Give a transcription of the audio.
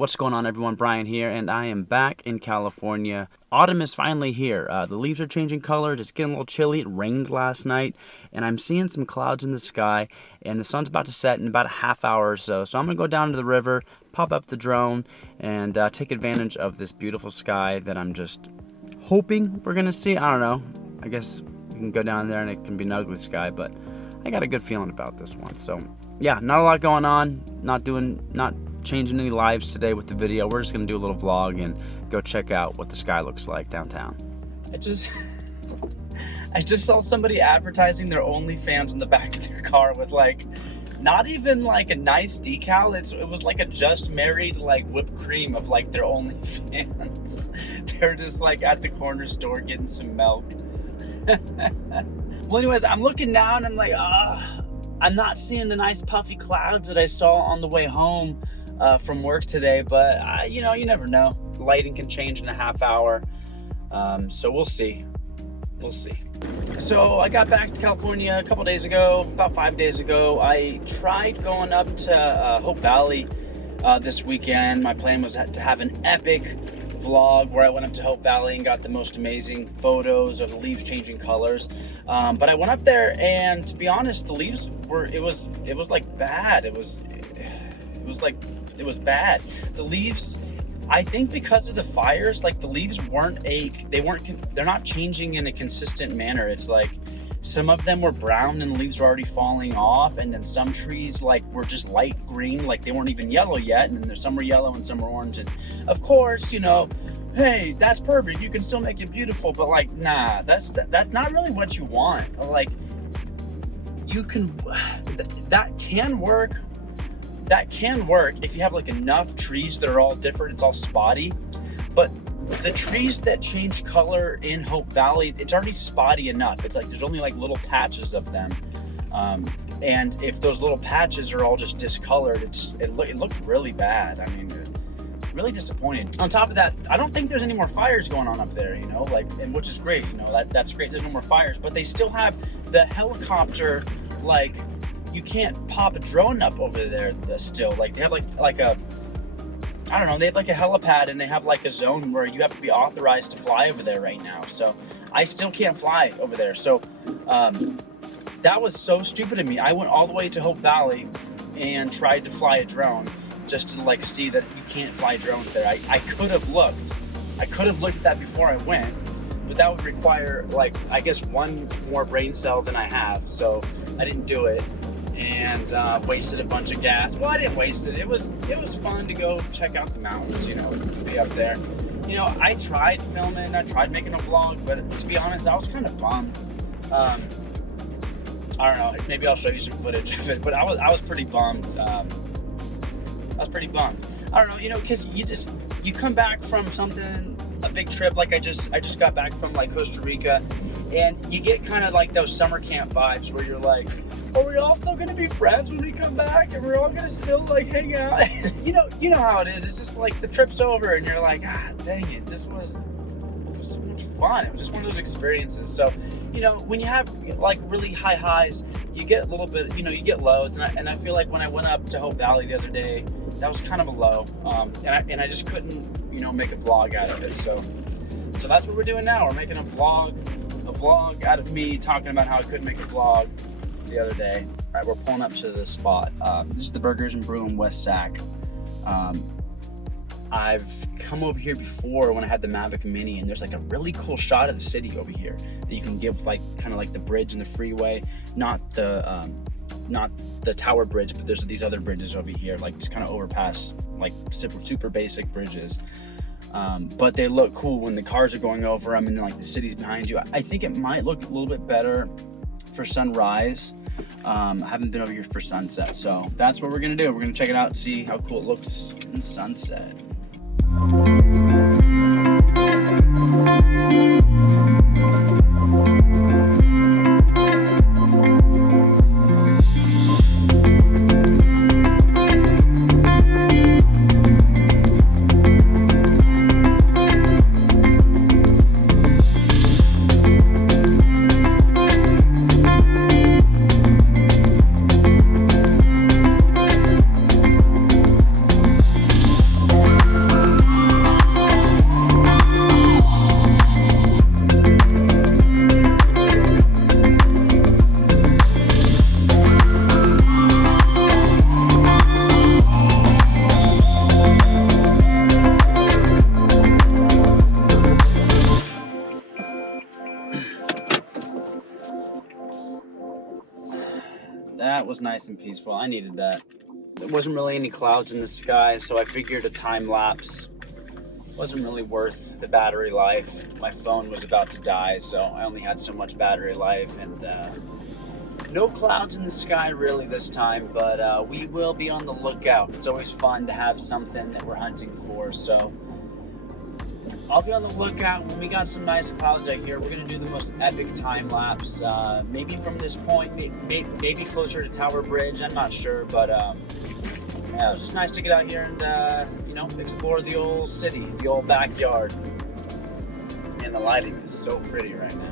What's going on, everyone? Bryan here, and I am back in California. Autumn is finally here. The leaves are changing color. It's getting a little chilly. It rained last night, and I'm seeing some clouds in the sky, and the sun's about to set in about a half hour or so. So I'm going to go down to the river, pop up the drone, and take advantage of this beautiful sky that I'm just hoping we're going to see. I don't know. I guess we can go down there, and it can be an ugly sky, but I got a good feeling about this one. So, yeah, not a lot going on. Not changing any lives today with the video. We're just gonna do a little vlog and go check out what the sky looks like downtown. I just saw somebody advertising their OnlyFans in the back of their car with like not even like a nice decal. It was like a just married like whipped cream of like their OnlyFans. They're just like at the corner store getting some milk. Well, anyways, I'm looking down and I'm like, I'm not seeing the nice puffy clouds that I saw on the way home from work today, but you never know. The lighting can change in a half hour, so we'll see. So I got back to California a couple days ago, about 5 days ago. I tried going up to Hope Valley this weekend. My plan was to have an epic vlog where I went up to Hope Valley and got the most amazing photos of the leaves changing colors. But I went up there, and to be honest, the leaves were it was like bad. It was bad. The leaves, I think because of the fires, like the leaves they're not changing in a consistent manner. It's like some of them were brown and the leaves were already falling off, and then some trees like were just light green, like they weren't even yellow yet, and then some were yellow and some were orange. And of course, hey, that's perfect, you can still make it beautiful, but like, nah, that's not really what you want. Like, that can work if you have like enough trees that are all different, it's all spotty. But the trees that change color in Hope Valley, it's already spotty enough. It's like there's only like little patches of them, and if those little patches are all just discolored, it looks really bad. I mean, it's really disappointing. On top of that, I don't think there's any more fires going on up there, and which is great. That's great. There's no more fires, but they still have the helicopter, like, you can't pop a drone up over there still. Like, they have like a, I don't know, they have like a helipad, and they have like a zone where you have to be authorized to fly over there right now. So I still can't fly over there. So that was so stupid of me. I went all the way to Hope Valley and tried to fly a drone just to like see that you can't fly drones there. I could have looked at that before I went, but that would require like, I guess, one more brain cell than I have. So I didn't do it, and wasted a bunch of gas. Well, I didn't waste it. It was fun to go check out the mountains, be up there. I tried filming, I tried making a vlog, but to be honest, I was kind of bummed. I don't know, maybe I'll show you some footage of it, but I was pretty bummed. I don't know, because you come back from something, a big trip, like I just got back from like Costa Rica, and you get kind of like those summer camp vibes where you're like, are we all still gonna be friends when we come back, and we're all gonna still like hang out? you know how it is. It's just like the trip's over, and you're like, dang it, this was so much fun. It was just one of those experiences. So, when you have like really high highs, you get a little bit, you get lows, and I feel like when I went up to Hope Valley the other day, that was kind of a low, and I just couldn't, make a vlog out of it. So that's what we're doing now. We're making a vlog out of me talking about how I couldn't make a vlog the other day. All right, we're pulling up to this spot. This is the Burgers and Brew in West Sac. I've come over here before when I had the Mavic Mini, and there's like a really cool shot of the city over here that you can get with like kind of like the bridge and the freeway, not the Tower Bridge, but there's these other bridges over here, like these kind of overpass, like super basic bridges. But they look cool when the cars are going over them, and then like the city's behind you. I think it might look a little bit better for sunrise. I haven't been over here for sunset, so that's what we're gonna do. We're gonna check it out and see how cool it looks in sunset. was nice and peaceful. I needed that. There wasn't really any clouds in the sky, so I figured a time lapse wasn't really worth the battery life. My phone was about to die, so I only had so much battery life, and no clouds in the sky really this time, but we will be on the lookout. It's always fun to have something that we're hunting for, so I'll be on the lookout. When we got some nice clouds out here, we're going to do the most epic time lapse. Maybe from this point, maybe closer to Tower Bridge. I'm not sure, but yeah, it was just nice to get out here and, you know, explore the old city, the old backyard. And the lighting is so pretty right now.